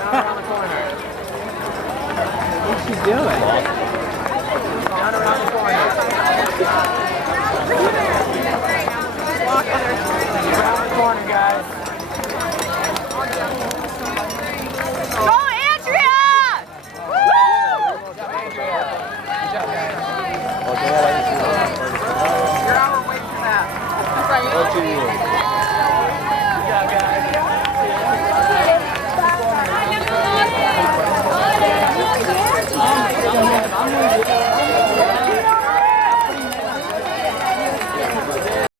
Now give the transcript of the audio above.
around the corner. What's she doing? Run around the corner. Around the corner, guys.